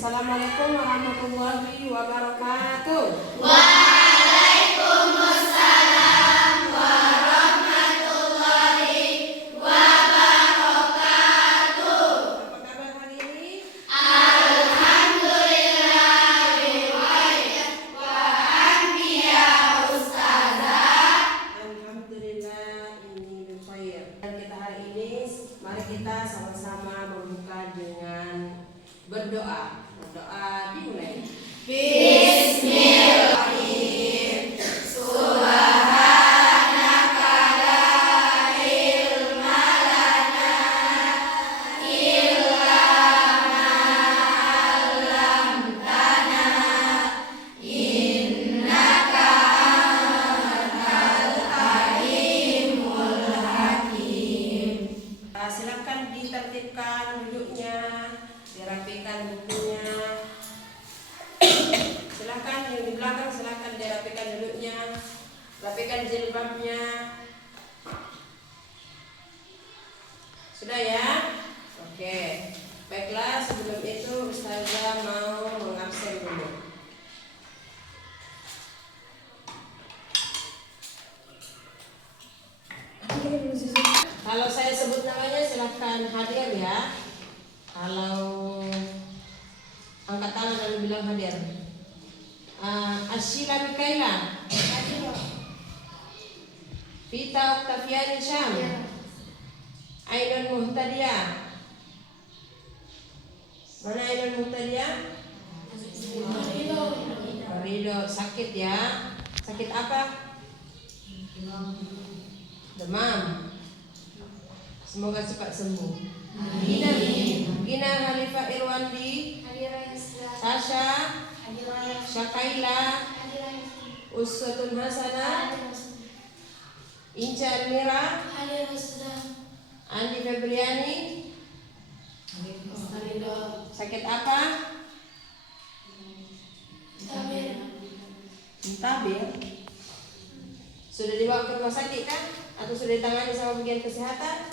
Assalamualaikum warahmatullahi wabarakatuh. Waalaikumsalam warahmatullahi wabarakatuh. Apa kabar hari ini? Alhamdulillah biwajah wa anbiya ustazah. Alhamdulillah ini berkhair. Dan kita hari ini mari kita sama-sama membuka dengan berdoa. Berdoa dimulai. Bismillahirrahmanirrahim. Subhanaka la ilma lana illa ma 'allamtana innaka antal alimul hakim. Silakan ditertibkan duduknya, dirapikan bukunya. Silakan yang di belakang silakan dirapikan duduknya, rapikan jilbabnya. Sudah ya? Oke. Baiklah, sebelum itu Ustazah mau mengabsen dulu. Kalau saya sebut namanya silahkan hadir ya. Kalau angkat tangan dan bilang hadir. Ashila Mikaela, Vita Octaviani Syam, Ainun Muhtadia. Mana Ainun Muhtadia? Ridho. Sakit ya? Sakit apa? Demam. Semoga cepat sembuh. Gina Halifah Irwandi, Sasha, Syakaila, Uswatun Hasanah, Inca Almira, Andi Febriani. Sakit apa? Tabir. Sudah dibawa ke rumah sakit kan? Atau sudah ditangani sama bagian kesehatan?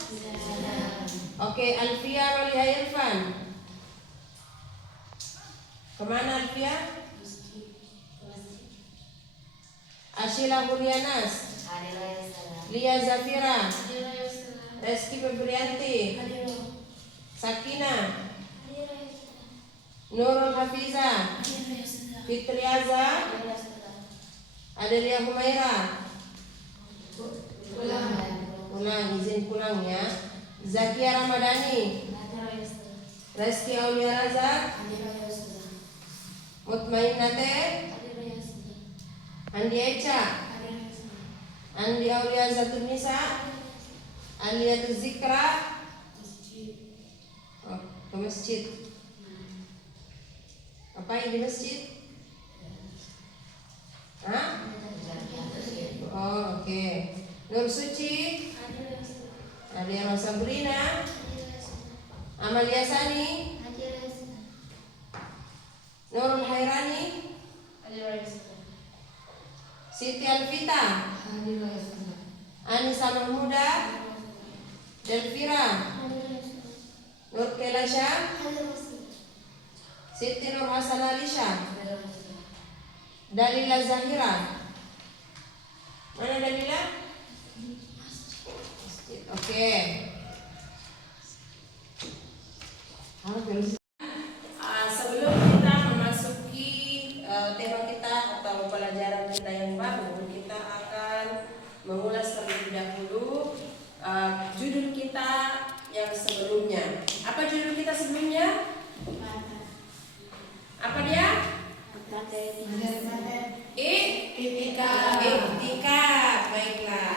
Oke, Alfia Rolia Irfan. Kemana Alfia? Ashila Hulianas, Lia Zafira, Reski Febrianti, Sakina, Nurul Hafiza, Fitriaza, Adelia Humaira. Pulang, izin pulang ya. Zakia Ramadhani, Reski Aulia Razak, Mutmainnate, Andi Echa, Andi Aulia Zatun Nisa, Aliatul Zikra. Oh, ke masjid. Apa yang di masjid? Hah? Oh, oke. Nur Suci, Adia Sabrina, Amalia Sani, Nurul Hairani, Siti Alvita, Anissa Mahmuda, Delvira, Nur Kelasha, Siti Nur Hasan Alisha, Dalila Zahira. Mana Dalila? Oke. Sebelum kita memasuki tema kita atau pelajaran kita yang baru, kita akan mengulas terlebih dahulu judul kita yang sebelumnya. Apa judul kita sebelumnya? Apa dia? Itikaf. Baiklah.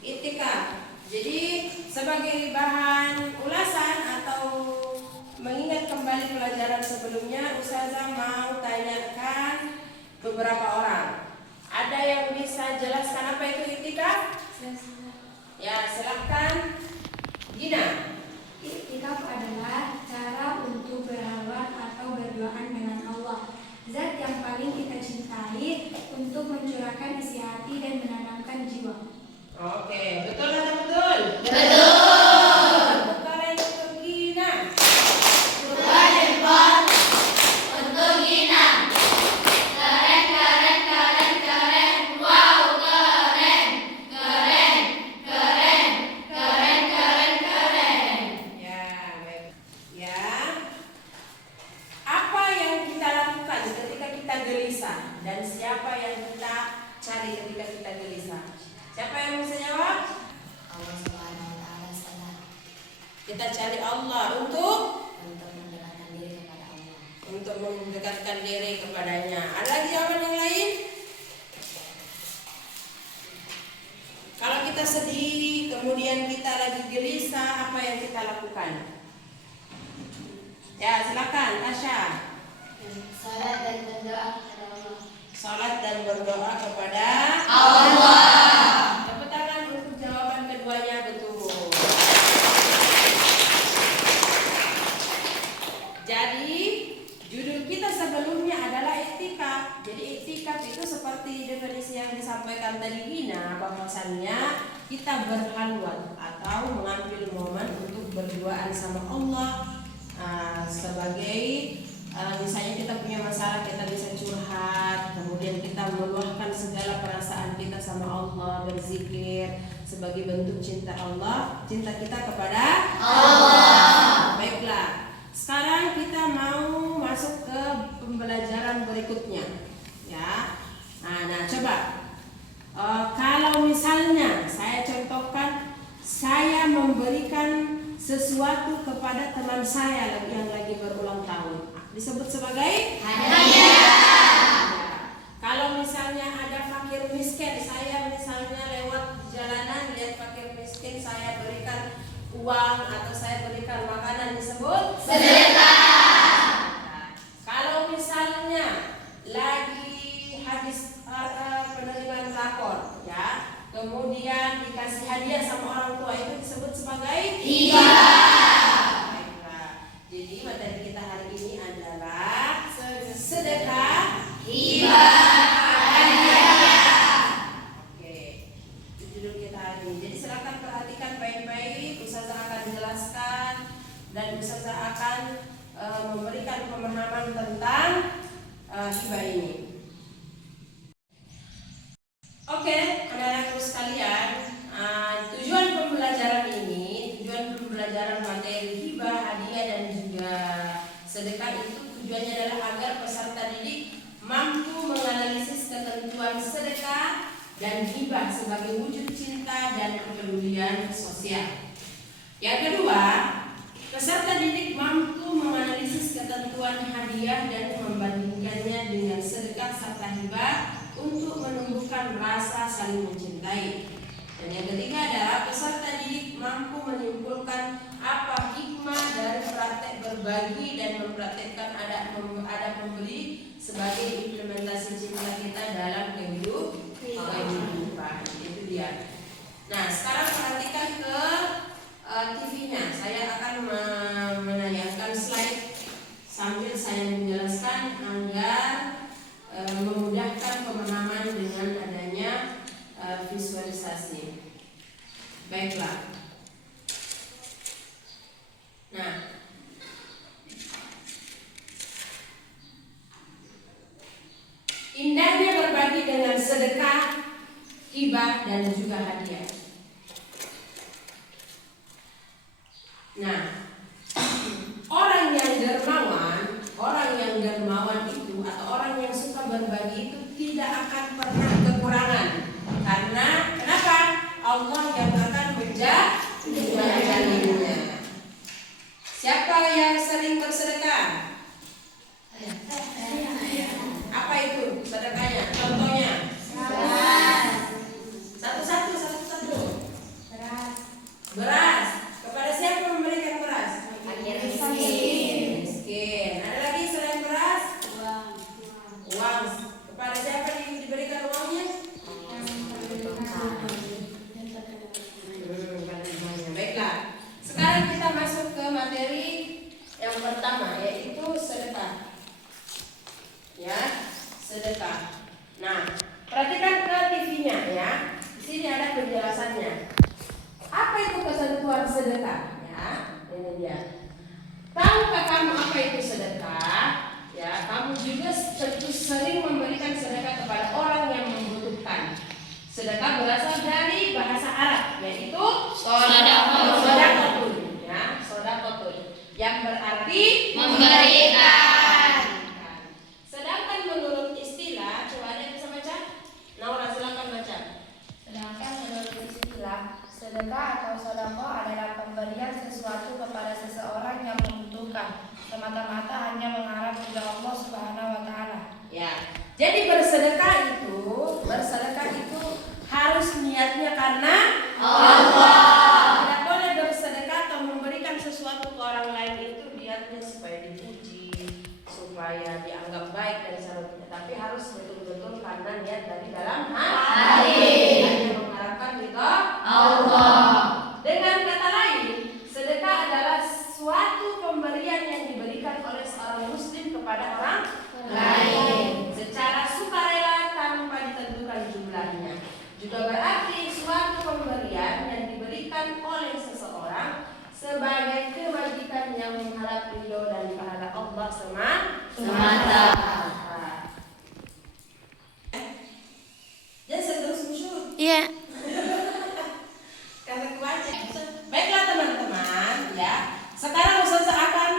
Itikaf. Jadi sebagai bahan ulasan atau mengingat kembali pelajaran sebelumnya, Ustazah mau tanyakan beberapa orang. Ada yang bisa jelaskan apa itu itikaf? Ya, silakan. Gina. Iktikaf adalah cara untuk berhalwat atau berduaan dengan Allah, zat yang paling kita cintai, untuk mencurahkan isi hati dan menenangkan jiwa. Oke, betul atau betul? Betul. Kalian itu Gina. Bukan, Pak. Kita cari Allah untuk mendekatkan diri kepada Allah. Untuk mendekatkan diri kepadanya. Ada lagi jawaban yang lain? Kalau kita sedih, kemudian kita lagi gelisah, apa yang kita lakukan? Ya, silakan Tasya. Salat dan berdoa kepada Allah. Salat dan berdoa kepada Allah. Tepuk tangan untuk jawaban keduanya betul. Jadi judul kita sebelumnya adalah iktikaf. Jadi iktikaf itu seperti definisi yang disampaikan tadi Hina, bahwasannya kita berhalwat atau mengambil momen untuk berduaan sama Allah. Sebagai misalnya kita punya masalah, kita bisa curhat, kemudian kita meluahkan segala perasaan kita sama Allah, berzikir sebagai bentuk cinta Allah, cinta kita kepada Allah. Baiklah, sekarang kita mau masuk ke pembelajaran berikutnya, ya. Nah coba kalau misalnya saya contohkan, saya memberikan sesuatu kepada teman saya yang lagi berulang tahun, disebut sebagai hadiah. Kalau misalnya ada fakir miskin, saya misalnya lewat jalanan lihat fakir miskin, saya berikan uang atau saya berikan makanan, disebut sedekah. Kalau misalnya lagi habis penerimaan rapor, ya, kemudian dikasih hadiah sama orang tua, itu disebut sebagai hibah. Jadi materi kita hari ini adalah sedekah, hibah, hadiah. Oke, itu judul kita hari ini. Jadi silakan perhatikan baik-baik. Ustazah akan jelaskan dan Ustazah akan memberikan pemahaman tentang hibah ini. Oke, anak-anakku sekalian, tujuan pembelajaran materi hibah, hadiah dan juga sedekah itu tujuannya adalah agar peserta didik mampu menganalisis ketentuan sedekah dan hibah sebagai wujud cinta dan kepedulian sosial. Yang kedua, peserta didik mampu menganalisis ketentuan hadiah dan membandingkannya dengan sedekah serta hibah untuk menumbuhkan rasa saling mencintai. Dan yang ketiga adalah peserta didik mampu menyimpulkan apa hikmah dari praktek berbagi dan mempraktekkan adab memberi sebagai implementasi cinta kita dalam kehidupan. Itu dia. Nah, sekarang perhatikan ke TV-nya. Saya akan menayangkan slide sambil saya menjelaskan agar memudahkan pemahaman dengan adanya visualisasi. Baiklah. Nah, indahnya berbagi dengan sedekah, hibah dan juga hadiah. Nah, orang yang dermawan itu atau orang yang suka berbagi itu tidak akan pernah kekurangan. Karena kenapa? Allah yang akan menjaganya. Siapa yang sering bersedekah? Apa itu sedekahnya? Contohnya? Satu-satu. Beras. Kepada siapa memberikan beras? Miskin. Ada lagi selain beras? Uang. Kepada siapa diberikan uangnya? Baiklah. Sekarang kita masuk ke materi yang pertama, yaitu sedekah. Ya, sedekah. Nah, perhatikan ke TV-nya ya. Di sini ada penjelasannya. Apa itu ketentuan sedekah? Ya, ini dia. Tahukah kamu apa itu sedekah? Ya, kamu juga tentu sering memberikan sedekah kepada orang yang membutuhkan. Sedekah berasal dari bahasa Arab, yaitu sodaqatun, ya, sodaqatun, yang berarti memberikan. Sedangkan menurut istilah, coba ada yang bisa baca? Naura, silakan baca. Sedangkan menurut istilah sedekah atau sedekah adalah pemberian sesuatu kepada seseorang yang membutuhkan, semata-mata hanya mengharap ridha Allah Subhanahu wa taala. Ya. Jadi bersedekah itu harus niatnya karena Allah. Tidak boleh bersedekah atau memberikan sesuatu ke orang lain itu niatnya supaya dipuji, supaya dianggap baik dan seterusnya. Tapi harus betul-betul karena niat dari dalam hati. Hanya mengharapkan ridha Allah. Dengan kata lain, sedekah adalah suatu pemberian yang diberikan oleh seorang muslim kepada orang lain secara sukarela tanpa ditentukan jumlahnya. Juga berarti suatu pemberian yang diberikan oleh seseorang sebagai kewajiban yang mengharap ridho dan pahala Allah semata. Jadi terus musyur. Iya. Kata kewajiban. Baiklah teman-teman, ya. Sekarang Ustazah akan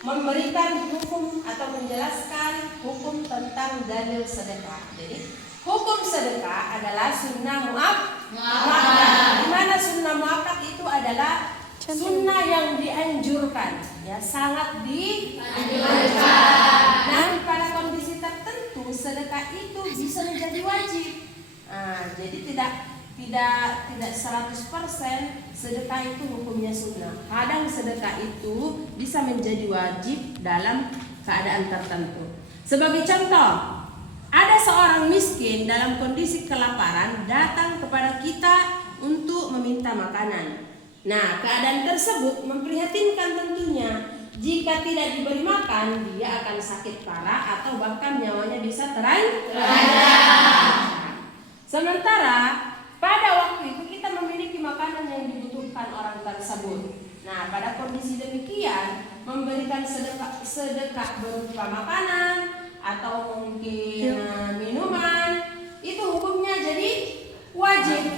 memberikan hukum atau menjelaskan hukum tentang dalil sedekah. Jadi hukum sedekah adalah sunnah muakkad. Di mana sunnah muakkad itu adalah sunnah yang dianjurkan, ya, sangat dianjurkan. Nah, pada kondisi tertentu sedekah itu bisa menjadi wajib. Nah, jadi tidak 100% sedekah itu hukumnya sunnah. Kadang sedekah itu bisa menjadi wajib dalam keadaan tertentu. Sebagai contoh, ada seorang miskin dalam kondisi kelaparan datang kepada kita untuk meminta makanan. Nah, keadaan tersebut memprihatinkan tentunya. Jika tidak diberi makan, dia akan sakit parah atau bahkan nyawanya bisa terancam. Sementara pada waktu itu kita memiliki makanan yang dibutuhkan orang tersebut. Nah, pada kondisi demikian, memberikan sedekah berupa makanan atau mungkin minuman, itu hukumnya jadi wajib.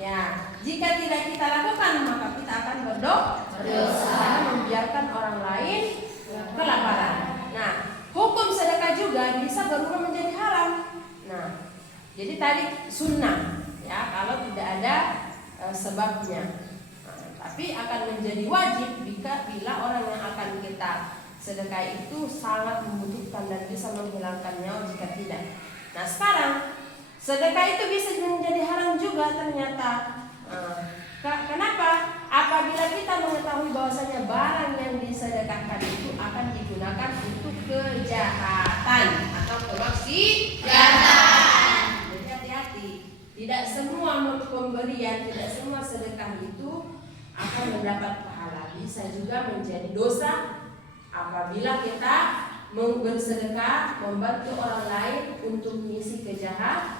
Ya, jika tidak kita lakukan maka kita akan berdosa karena membiarkan orang lain kelaparan. Nah, hukum sedekah juga bisa berubah menjadi haram. Nah, jadi tadi sunnah, ya, kalau tidak ada sebabnya. Nah, tapi akan menjadi wajib bila orang yang akan kita sedekah itu sangat membutuhkan dan bisa menghilangkan nyawa jika tidak. Nah, sekarang sedekah itu bisa menjadi haram juga ternyata. Kenapa? Apabila kita mengetahui bahwasanya barang yang disedekahkan itu akan digunakan untuk kejahatan atau kemaksiatan. Jadi hati-hati. Tidak semua pemberian, tidak semua sedekah itu akan mendapat pahala. Bisa juga menjadi dosa apabila kita bersedekah membantu orang lain untuk mengisi kejahatan.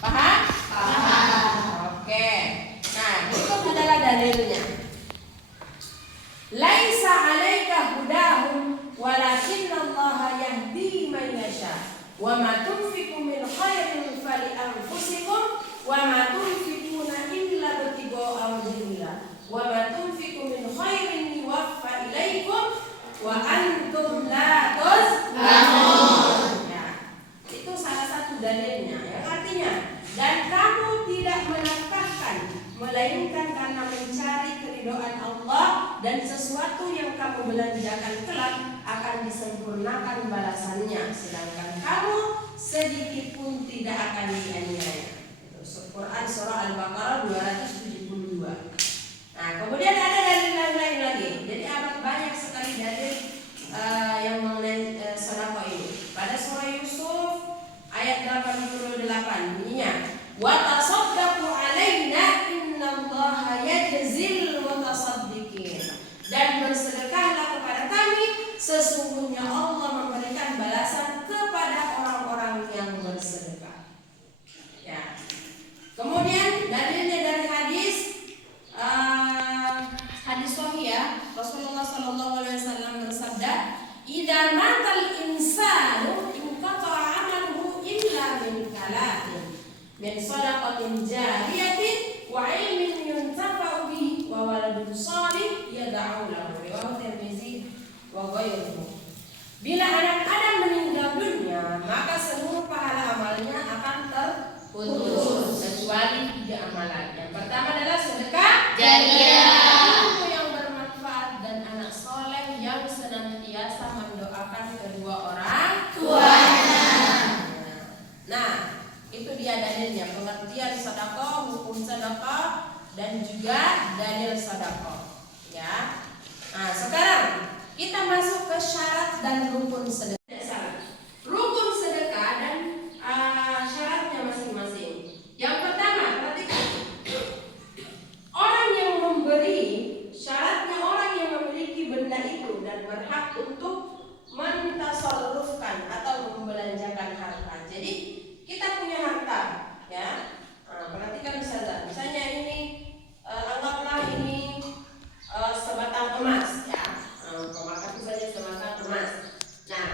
Paham? Oke. Nah, itu adalah dalilnya. Laisa 'alaika hudahum walakinallaha yahdi man yasha. Wa ma tunfiqu min khairin fali anfusikum wa ma tunfiquna illa ibtigha'a wajhillah. Wa ma tunfiqu min khairin yuwaffa ilaikum wa antum la tuzlamun. Ya. Itu salah satu dalilnya, ya, artinya dan kamu tidak menafkahkan melainkan karena mencari keridhaan Allah, dan sesuatu yang kamu belanjakan kelak akan disempurnakan balasannya, sedangkan kamu sedikit pun tidak akan dianiaya. Quran surah Al-Baqarah 272. Nah, kemudian ada dalil lain lagi. Jadi banyak sekali dalil yang mengenai sedekah ini. Pada surah Yusuf ayat 88 bunyinya, wa tasaddaqu alaina innallaha yajzil mutasaddiqin. Dan bersedekahlah kepada kami, sesungguhnya Allah memberikan balasan kepada orang-orang yang bersedekah. Ya. Kemudian dalilnya dari hadis sahih, ya. Rasulullah sallallahu alaihi wasallam bersabda, "Idza matal insanu inqata'a 'amaluhu illa min talatin, min shadaqatin jariyatin wa 'ilmin yuntafa'u bihi wa waladun shalih yad'u lahu." Riwayat Tirmizi wa ghairuhu. Bila anak Adam meninggal dunia, maka seluruh pahala amalnya akan terputus kecuali 3 amalan. Yang pertama adalah juga dalil sedekah. Ya. Nah, sekarang kita masuk ke syarat dan rukun sedekah. Tidak salah. Rukun sedekah dan syaratnya masing-masing. Yang pertama, perhatikan. Orang yang memberi, syaratnya orang yang memiliki benda itu dan berhak untuk mentasarrufkan atau membelanjakan harta. Jadi kita punya harta, ya. Perhatikan misalnya ini anggaplah ini sebatang emas, ya. Pemakaian saja sebatang emas. Nah,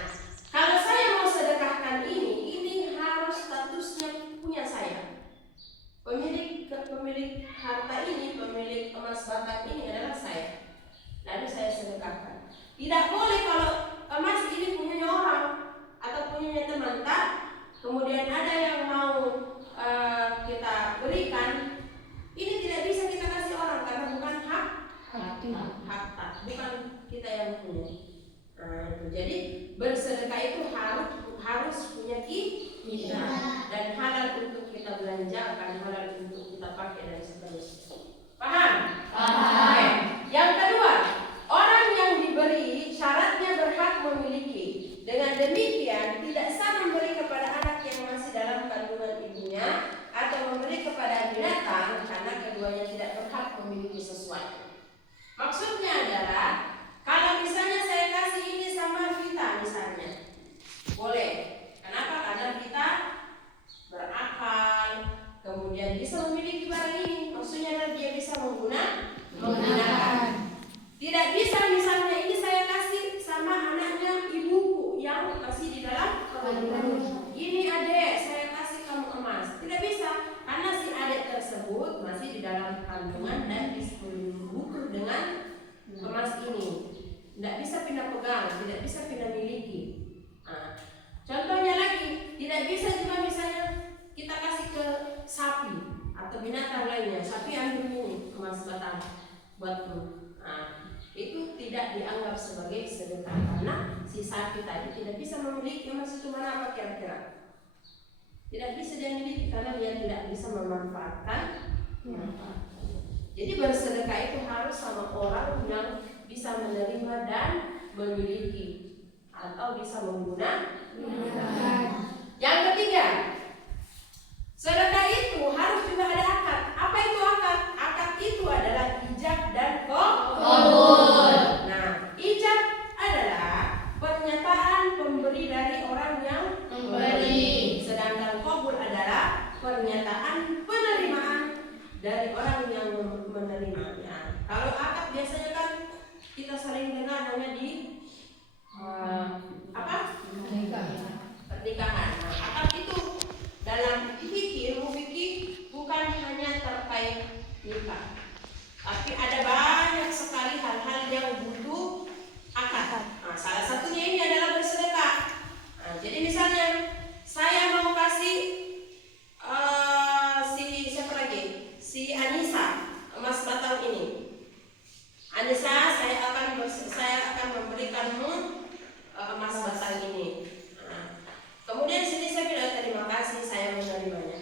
kalau saya mau sedekahkan ini harus statusnya punya saya. Pemilik harta ini, pemilik emas batang ini adalah saya. Lalu saya sedekahkan. Tidak boleh kalau emas ini punyanya orang atau punyanya teman, kemudian ada yang mau kita berikan, ini tidak bisa kita kasih orang karena bukan hak, bukan kita yang punya. Nah, itu. Jadi bersedekah itu harus punya kita dan halal untuk kita belanjakan, halal untuk kita pakai dan seterusnya. Paham? Oke. Yang kedua, orang yang diberi syaratnya berhak memiliki. Dengan demikian tidak sah memberi kepada anak yang masih dalam kandungan ibunya atau memberi kepada binatang karena keduanya tidak berhak memiliki sesuatu. Maksudnya adalah kalau misalnya saya kasih ini sama Vita misalnya, boleh. Kenapa? Karena Vita berakal, kemudian bisa memiliki barang ini. Maksudnya adalah dia bisa menggunakan. Tidak bisa misalnya ini saya kasih sama anaknya ibuku yang masih di dalam kandungan. Ini adik saya kasih kamu emas. Tidak bisa karena si adik tersebut masih di dalam kandungan dan dibutuh dengan emas ini. Tidak bisa pindah pegang, tidak bisa pindah miliki. Nah, contohnya lagi, tidak bisa juga misalnya kita kasih ke sapi atau binatang lainnya. Sapi ambil ini emas batang buatmu. Nah, itu tidak dianggap sebagai sedekah karena si sapi tadi tidak bisa memiliki emas itu mana apa kira-kira. Tidak bisa dia miliki karena dia tidak bisa memanfaatkan. Jadi bersedekah itu harus sama orang yang bisa menerima dan memiliki atau bisa menggunakan. Yang ketiga, sedekah itu harus juga ada akad. Apa itu akad? Akad itu adalah ijab dan qabul. Nah, ijab adalah pernyataan pemberi dari orang yang memberi, sedangkan qabul adalah pernyataan penerimaan dari orang yang menerimanya. Kalau akad biasanya kan kita sering dengar hanya di pernikahan. Nah, akad itu dalam ilmu fikih bukan hanya terkait nikah, tapi ada banyak sekali hal-hal yang butuh akad. Nah, salah satunya ini adalah bersedekah. Nah, jadi misalnya saya mau kasih si Anissa emas batang ini. Anissa, saya akan memberikanmu emas batang ini. Nah, kemudian sini saya bilang terima kasih, saya menerimanya.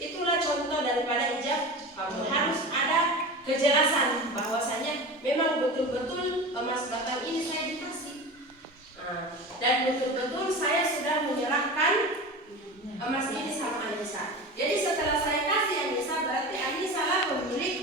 Itulah contoh daripada ijab. Kamu harus ada kejelasan bahwasanya memang betul-betul emas batang ini saya dikasih. Nah, dan betul-betul saya sudah menyerahkan emas ini sama Anissa. Jadi setelah saya kasih Anissa, berarti Anissa lah pemilik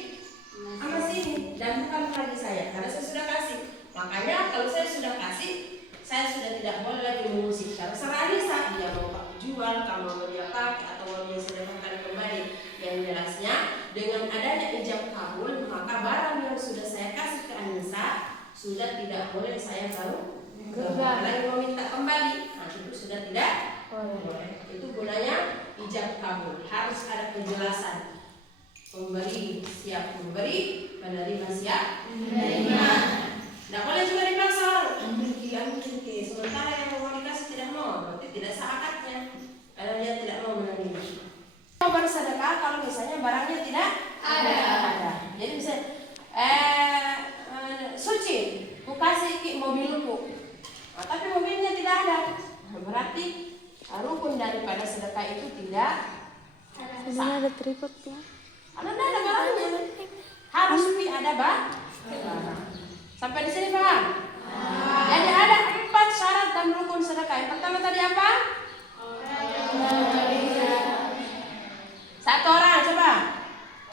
emas ini dan bukan lagi saya, karena saya sudah kasih. Makanya kalau saya sudah kasih, saya sudah tidak boleh lagi mengusik. Terserah Anissa, dia mau jual, kamu mau dia pakai atau mau dia sedekahkan kembali. Yang jelasnya dengan adanya ijab kabul, maka barang yang sudah saya kasih ke Anissa sudah tidak boleh saya baru lagi meminta kembali. Nah, itu sudah tidak boleh. Itu gunanya ijab kabul, harus ada kejelasan. Pemberi siap memberi, penerima siap menerima. Tidak boleh juga dipaksa orang memiliki, sementara yang mau dikasih tidak mau, berarti tidak sah akadnya karena dia tidak mau menerima. Mau bersedekah kalau misalnya barangnya tidak ada. Jadi misalnya suci, ku kasih mobilku, tapi mobilnya tidak ada, berarti rukun daripada sedekah itu tidak sah. Ada tripod ya? Ada barangnya. Harus ada barang. Sampai di sini paham? Jadi ada 4 syarat dan rukun sedekah. Yang pertama tadi apa? Satu orang coba.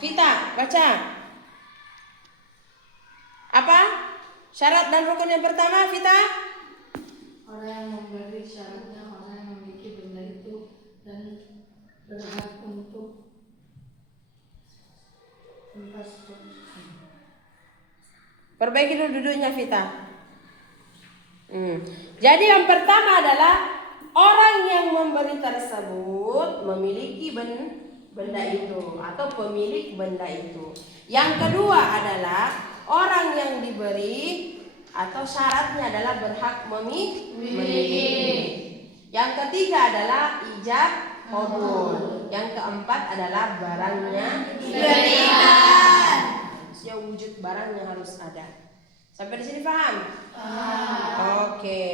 Kita baca. Apa? Syarat dan rukun yang pertama, Vita? Orang yang memberi syaratnya orang yang memiliki benda itu dan berhak untuk Perbaiki dulu duduknya, Vita. Jadi yang pertama adalah orang yang memberi tersebut memiliki benda itu atau pemilik benda itu. Yang kedua adalah orang yang diberi atau syaratnya adalah berhak memiliki. Yang ketiga adalah ijab qabul. Yang keempat adalah barangnya diberikan. Ya, wujud barangnya harus ada. Sampai di sini paham? Oke.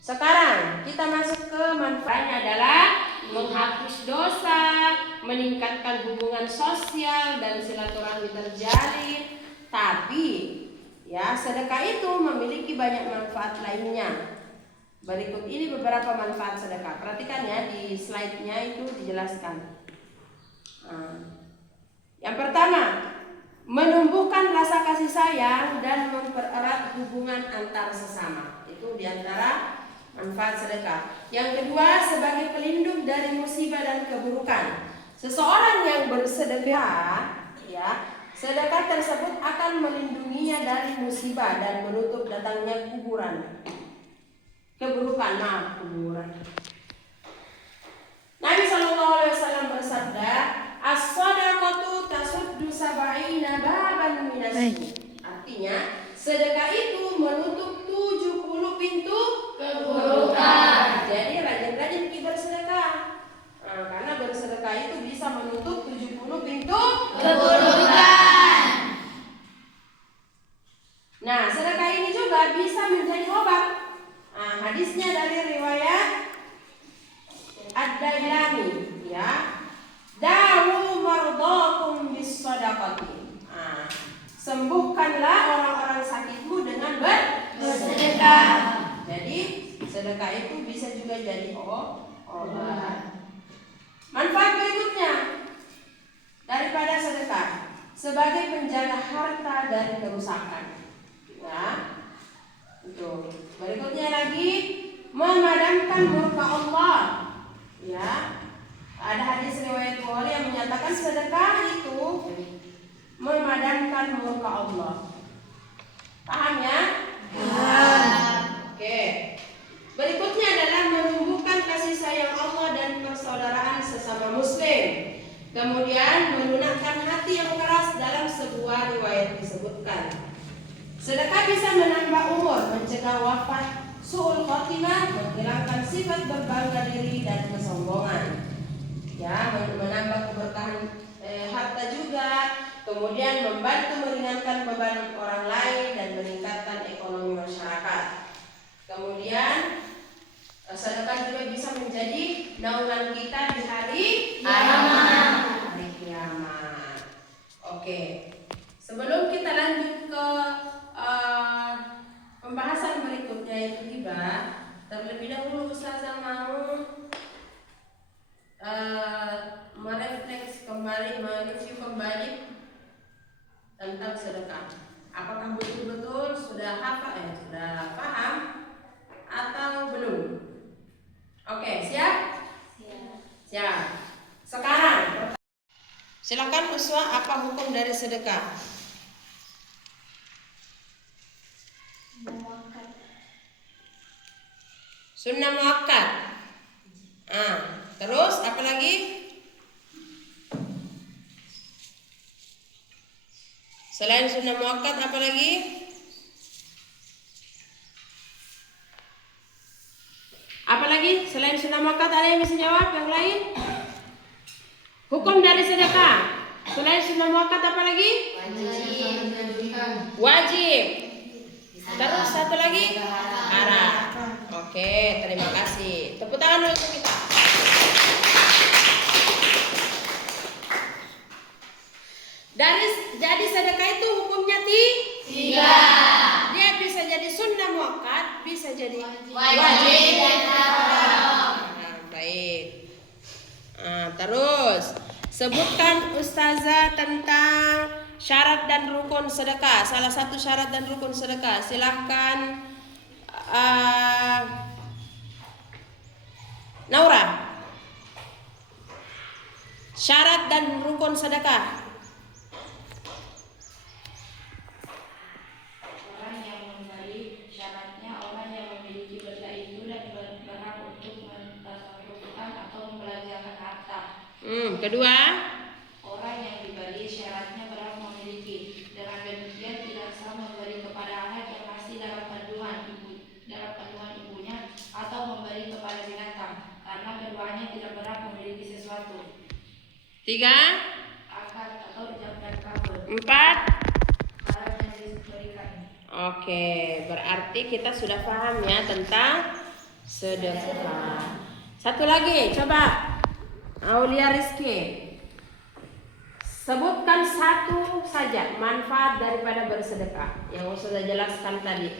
Sekarang kita masuk ke manfaatnya adalah menghapus dosa, meningkatkan hubungan sosial dan silaturahmi terjalin. Tapi ya, sedekah itu memiliki banyak manfaat lainnya. Berikut ini beberapa manfaat sedekah. Perhatikan ya, di slide-nya itu dijelaskan. Yang pertama, menumbuhkan rasa kasih sayang dan mempererat hubungan antar sesama. Itu diantara manfaat sedekah. Yang kedua, sebagai pelindung dari musibah dan keburukan. Seseorang yang bersedekah, ya, sedekah tersebut akan melindunginya dari musibah dan menutup datangnya kuburan. Keburukan, kuburan. Nabi SAW bersabda, as-shadaqatu tasuddu sab'ina baban minas-su. Artinya, sedekah itu menutup 70 pintu keburukan. Jadi rajin-rajin kita bersedekah. Karena bersedekah itu bisa menutup 70 pintu keburukan. Nah, sedekah ini juga bisa menjadi obat. Hadisnya dari riwayat Ad-Dailami, ya. Dawu mardakum bis-shadaqati. Sembuhkanlah orang-orang sakitmu dengan bersedekah. Jadi, sedekah itu bisa juga jadi obat. Manfaat berikutnya daripada sedekah, sebagai penjaga harta dari kerusakan. Ya. Itu. Berikutnya lagi, memadamkan murka Allah. Ya. Ada hadis riwayat Bukhari yang menyatakan sedekah itu memadamkan murka Allah. Paham ya? Oke. Berikutnya adalah menumbuhkan kasih sayang Allah dan persaudaraan sesama muslim. Kemudian melunakkan hati yang keras dalam sebuah riwayat disebutkan. Sedekah bisa menambah umur, mencegah wafat, su'ul khotimah, menghilangkan sifat berbangga diri dan kesombongan. Ya, menambah keberkahan harta juga, kemudian membantu meringankan beban orang lain dan meningkatkan ekonomi masyarakat. Kemudian sedekah juga bisa menjadi naungan kita di hari kiamat. Oke. Sebelum kita lanjut ke pembahasan berikutnya yaitu hibah, terlebih dahulu Ustazah mau merefleks kembali, mereview kembali tentang sedekah. Apakah betul-betul sudah sudah paham atau belum? Oke, siap? Siap. Sekarang silakan Uswa, apa hukum dari sedekah? Sunnah muakkad. Terus apa lagi? Selain sunnah muakkad apa lagi? Apa lagi? Selain sunnah muakkad ada yang bisa jawab? Yang lain? Hukum dari sedekah. Selain sunnah muakkad apa lagi? Wajib. Terus satu lagi? Haram. Oke, terima kasih. Tepuk tangan dulu untuk kita. Jadi sedekah itu hukum tiga. Dia bisa jadi sunnah muakkad, bisa jadi wajib. Baik. Terus sebutkan ustazah tentang syarat dan rukun sedekah. Salah satu syarat dan rukun sedekah. Silahkan Naura. Syarat dan rukun sedekah. Orang yang memberi syaratnya orang yang memiliki benda itu dan berhak untuk mentasarrufkan atau membelanjakan harta. Kedua, Orang yang diberi syaratnya berhak memiliki. Dengan demikian tidak sah memberi kepada anak yang masih dalam kandungan ibunya atau memberi kepada binatang, karena keduanya tidak berhak memiliki sesuatu. tiga, Akad atau ucapan kabul. empat. Barang yang diberikan. Oke, berarti kita sudah paham ya tentang sedekah. Satu lagi, coba Aulia Rizky. Sebutkan satu saja manfaat daripada bersedekah yang sudah jelaskan tadi.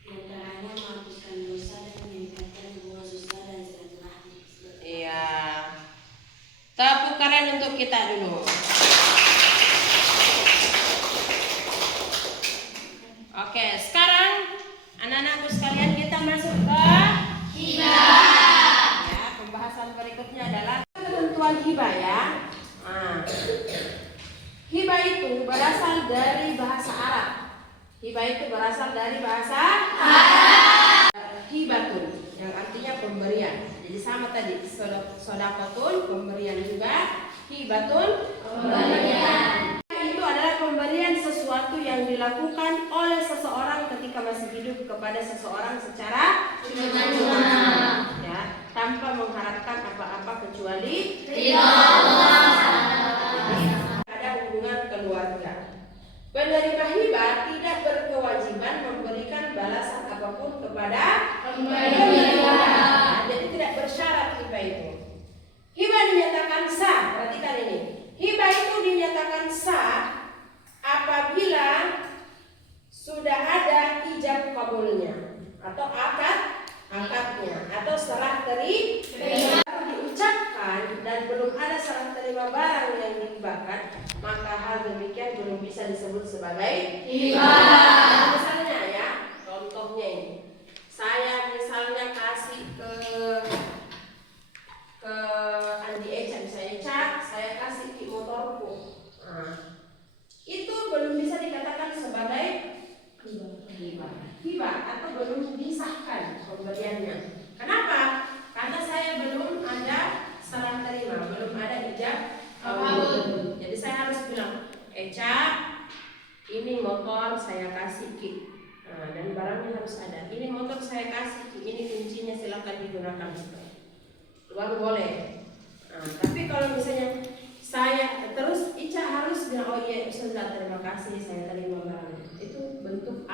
Di antaranya menghapuskan dosa dan meningkatkan hubungan sosial dan silaturahmi. Iya. Tepuk kalian untuk kita dulu. Oke, sekarang anak-anakku sekalian kita masuk ke hibah. Ya, pembahasan berikutnya adalah ketentuan hibah ya. Hibah itu berasal dari bahasa Arab. Hibah itu berasal dari bahasa Arab. Hibatun yang artinya pemberian. Jadi sama tadi, sodakotun pemberian juga, hibatun pemberian. Itu adalah pemberian sesuatu yang dilakukan oleh seseorang ketika masih hidup kepada seseorang secara cuma-cuma, ya, tanpa mengharapkan apa-apa kecuali ridha Allah. Ada hubungan keluarga. Penerima hibah tidak berkewajiban memberikan balasan apapun kepada penerima. Jadi tidak bersyarat hibah itu. Hibah dinyatakan sah. Perhatikan ini. Hibah itu dinyatakan sah apabila sudah ada ijab kabulnya atau akadnya atau serah terima diucapkan dan belum ada serah terima barang yang dihibahkan, maka hal demikian belum bisa disebut sebagai hibah. Misalnya ya, contohnya ini, saya misalnya kasih ke Andi Eca, misalnya Eca, saya kasih di motorku. Itu belum bisa dikatakan sebagai hibah atau belum disahkan pemberiannya. Kenapa? Karena saya belum ada serah terima, belum ada ijab kabul. Jadi saya harus bilang, Eca, ini motor saya kasih Ki. Dan barangnya harus ada. Ini motor saya kasih Ki, ini kuncinya silakan digunakan. Baru boleh. Tapi kalau misalnya saya terus Ica harus bilang, oh iya Ustazah terima kasih saya terima barangnya. Itu bentuk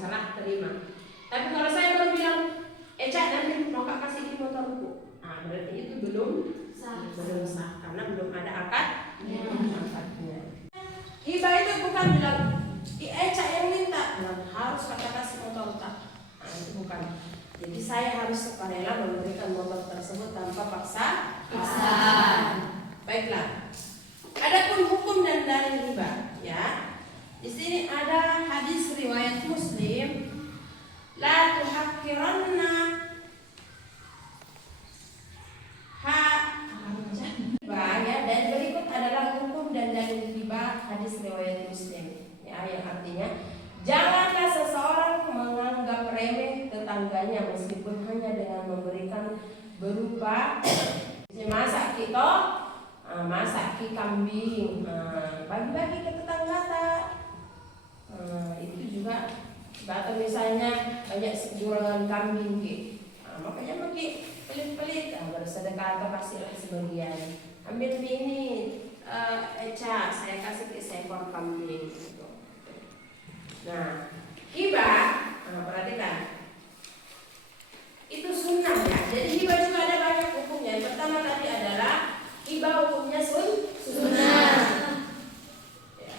serah terima. Tapi kalau saya baru bilang, Eca nanti mau kak kasih di motorku, berarti itu belum sah karena belum ada akadnya. Hibah itu bukan bilang Eca yang minta, harus kakak kasih motor tak. Itu bukan. Jadi saya harus sukarela memberikan motor tersebut tanpa paksaan. Baiklah. Adapun hukum dan dalil hibah, ya. Di sini ada hadis riwayat Muslim, la tuhakkiranna hibah, ya. Dan berikut adalah hukum dan dalil hibah hadis riwayat Muslim, ya, yang artinya janganlah seseorang menganggap remeh tetangganya meskipun hanya dengan memberikan berupa masak kita, masak kambing, bagi-bagi ke tetangga tak. Itu juga atau misalnya banyak jualan kambing makanya bagi pelit-pelit bersedekah atau kasihlah sebagian. Ambil ini Eca, saya kasih ke seekor kambing gitu. Nah, hibah, perhatikan, itu sunnah ya. Jadi hibah juga ada banyak hukumnya. Yang pertama tadi adalah hibah hukumnya sunnah. Ya.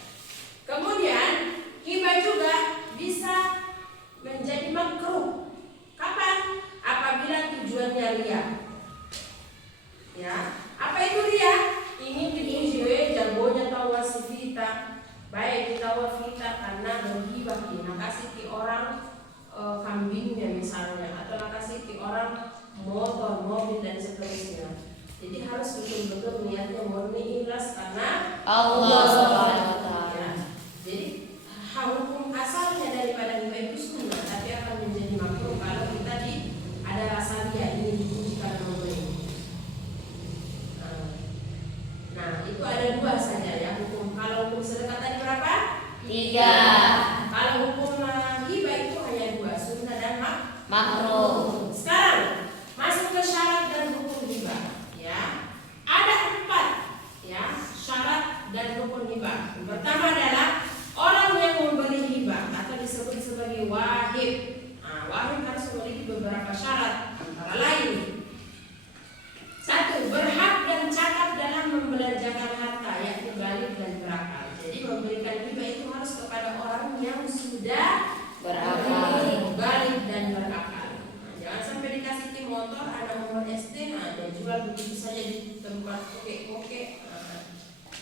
baik kita wafita karena berhibah nak kasih ke orang kambingnya misalnya, atau nak kasih ke orang motor, mobil dan seterusnya. Jadi harus betul-betul niatnya murni ikhlas karena Allah Subhanahu wa taala. Ya. Jadi hukum asalnya daripada hibah itu sunnah, tapi akan menjadi makruh kalau kita ada rasa dia ini dipuji karena memberi. Nah, itu ada dua saja ya hukum. Kalau hukum sedekah tadi berapa? 3. Kalau hukum hibah itu hanya 2, sunnah dan Makruh. Sekarang masuk ke syarat dan hukum hibah. Ya, ada 4 ya syarat dan rukun hibah. Yang pertama adalah orang yang memberi hibah atau disebut sebagai wahib. Nah, wahib harus memiliki beberapa syarat, antara lain 1. Berhak dan cakap dalam membelanjakan harta, yakni balik dan berakal. Jadi memberikan hibah itu harus kepada orang yang sudah Berakal. balik dan berakal. Jangan sampai dikasih tim motor anak umur SD, dia jual begitu saja di tempat oke,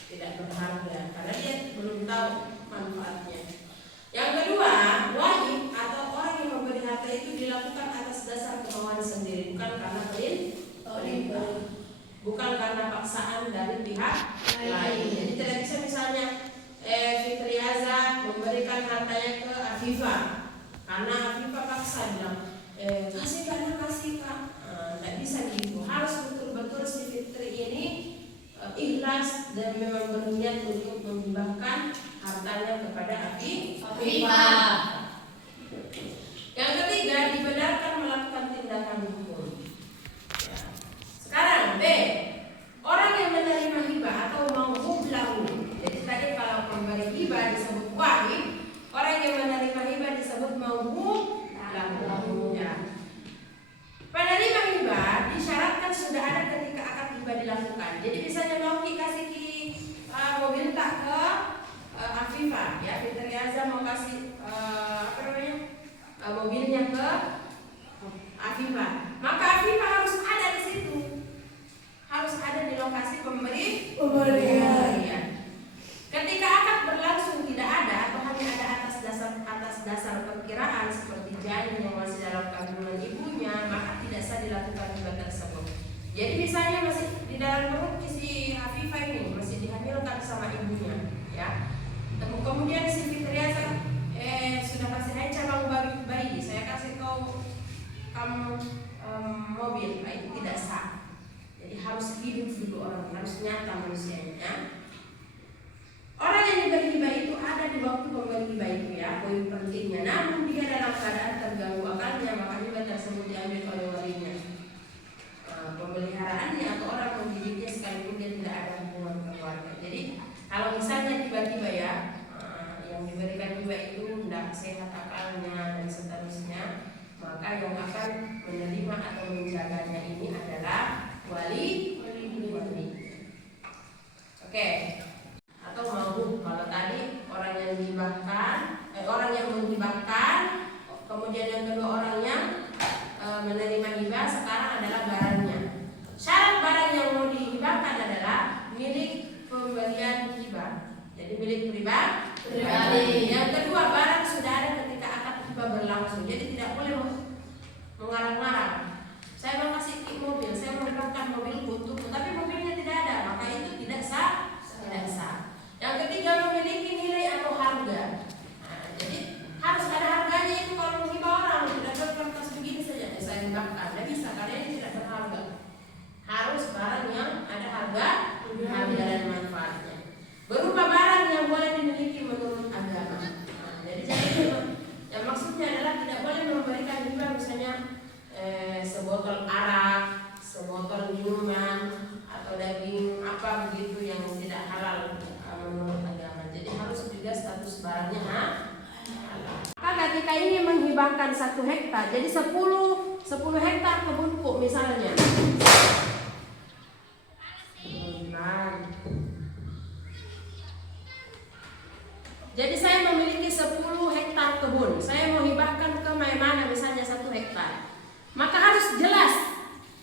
tidak berharga karena dia belum tahu manfaatnya. Yang kedua, wajib atau orang yang memberi harta itu dilakukan atas dasar kemauan sendiri, bukan karena perintah, bukan karena paksaan dari pihak lain. Jadi tidak bisa misalnya Fitriaza memberikan hartanya ke Afifah karena Afifah paksa bilang kasih karena kasih kak, tidak bisa gitu. Harus betul-betul si Fitri ini ikhlas dan memang berniat untuk menghibahkan hartanya kepada Afifah. Yang ketiga, dibenarkan melakukan tindakan hukum. Ya. Sekarang B, orang yang menerima hibah atau mauhub lahu. Jadi tadi kalau pemberi hibah disebut wahib, orang yang menerima hibah disebut mauhub lahu. Ya. Penerima hibah disyaratkan sudah ada ketika akad hibah dilakukan. Jadi misalnya mau kasih mobil tak ke Afifah, ya Fitriaza mau kasih mobilnya ke Afifah, maka Afifah harus ada di situ, harus ada di lokasi pemberian. Ketika akad berlangsung tidak ada atau hanya ada atas dasar perkiraan seperti janin yang masih dalam kandungan ibunya, maka tidak sah dilakukan hibah tersebut. Jadi misalnya masih di dalam perut si Afifah ini masih dihamilkan sama ibunya, ya. Kemudian si Fitriaza sudah kasih hai cabang bayi, saya kasih kamu mobil, itu tidak sah. Jadi harus hidup dulu orang, harus nyata manusianya. Orang yang diberi hibah itu ada di waktu pemberi hibah itu ya, poin pentingnya. Namun dia dalam keadaan terganggu akalnya, maka hibah tersebut diambil oleh walinya, pemeliharaannya atau orang mendidiknya sekalipun dia tidak ada hubungan keluarga. Jadi kalau misalnya tiba-tiba ya yang diberikan hibah itu tidak sehat akalnya dan seterusnya, maka yang akan menerima atau menjaganya ini adalah wali. Oke. Atau mau kalau tadi orang yang dihibahkan, orang yang menghibahkan, kemudian yang kedua orang yang menerima hibah, sekarang adalah barangnya. Syarat barang yang mau dihibahkan adalah milik pemberian hibah. Jadi milik pribadi. Yang kedua, barang sudah ada ketika akad hibah berlangsung. Jadi tidak boleh mengarang-arang. Saya mau kasih mobil, saya mau hibahkan mobil untukmu, tapi mobilnya tidak ada, maka itu tidak sah. Tidak sah. Yang ketiga, memiliki nilai atau harga. Nah, jadi harus ada harganya. Itu kalau menghibah orang tidak ada kertas begini saja saya hibahkan, tidak bisa karena ini tidak berharga. Harus barang yang ada harga dan manfaatnya. Berupa barang yang boleh dimiliki menurut agama. Nah, jadi yang maksudnya adalah tidak boleh memberikan hibah misalnya sebotol arak, sebotol minuman atau daging apa begitu yang tidak halal menurut agama. Jadi harus juga status barangnya halal. Maka ketika ini menghibahkan 1 hektar, jadi 10 hektar kebun puk misalnya. Jadi saya memiliki 10 hektar kebun, saya mau hibahkan ke Maimana misalnya 1 hektar. Maka harus jelas,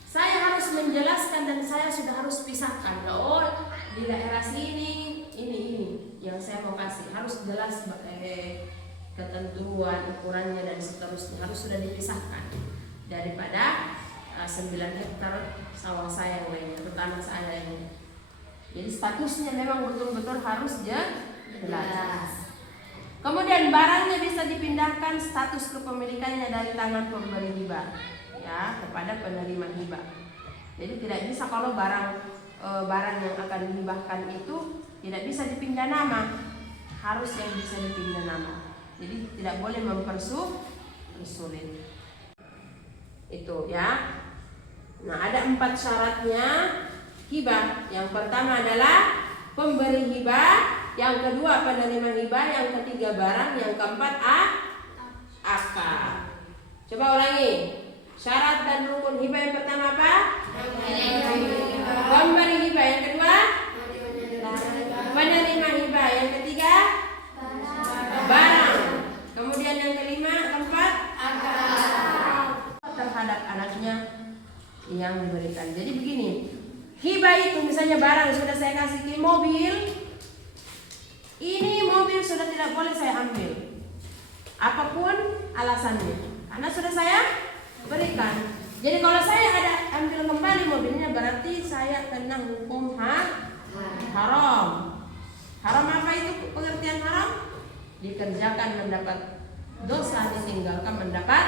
saya harus menjelaskan dan saya sudah harus pisahkan. Oh, di daerah sini ini. yang saya mau kasih harus jelas ketentuan ukurannya dan seterusnya, harus sudah dipisahkan daripada 9 hektar sawah saya yang lainnya, terutama saya ini. Jadi statusnya memang betul-betul harus jelas. Kemudian barangnya bisa dipindahkan status kepemilikannya dari tangan pemberi hibah ya kepada penerima hibah. Jadi tidak bisa kalau barang yang akan dihibahkan itu tidak bisa dipindah nama, harus yang bisa dipindah nama. Jadi tidak boleh mempersulit itu ya. Nah, ada 4 syaratnya hibah. Yang pertama adalah pemberi hibah, yang kedua penerima hibah, yang ketiga barang, yang keempat akad. Coba ulangi. Syarat dan rukun hibah yang pertama apa? Pemberi hibah. Yang kedua penerima hibah. Yang ketiga barang. Kemudian yang kelima, keempat terhadap anaknya yang diberikan. Jadi begini, hibah itu misalnya barang sudah saya kasih mobil, ini mobil sudah tidak boleh saya ambil, apapun alasannya, karena sudah saya berikan. Jadi kalau saya ada ambil kembali mobilnya, berarti saya kena hukum haram. Haram apa itu pengertian haram? Dikerjakan mendapat dosa, ditinggalkan mendapat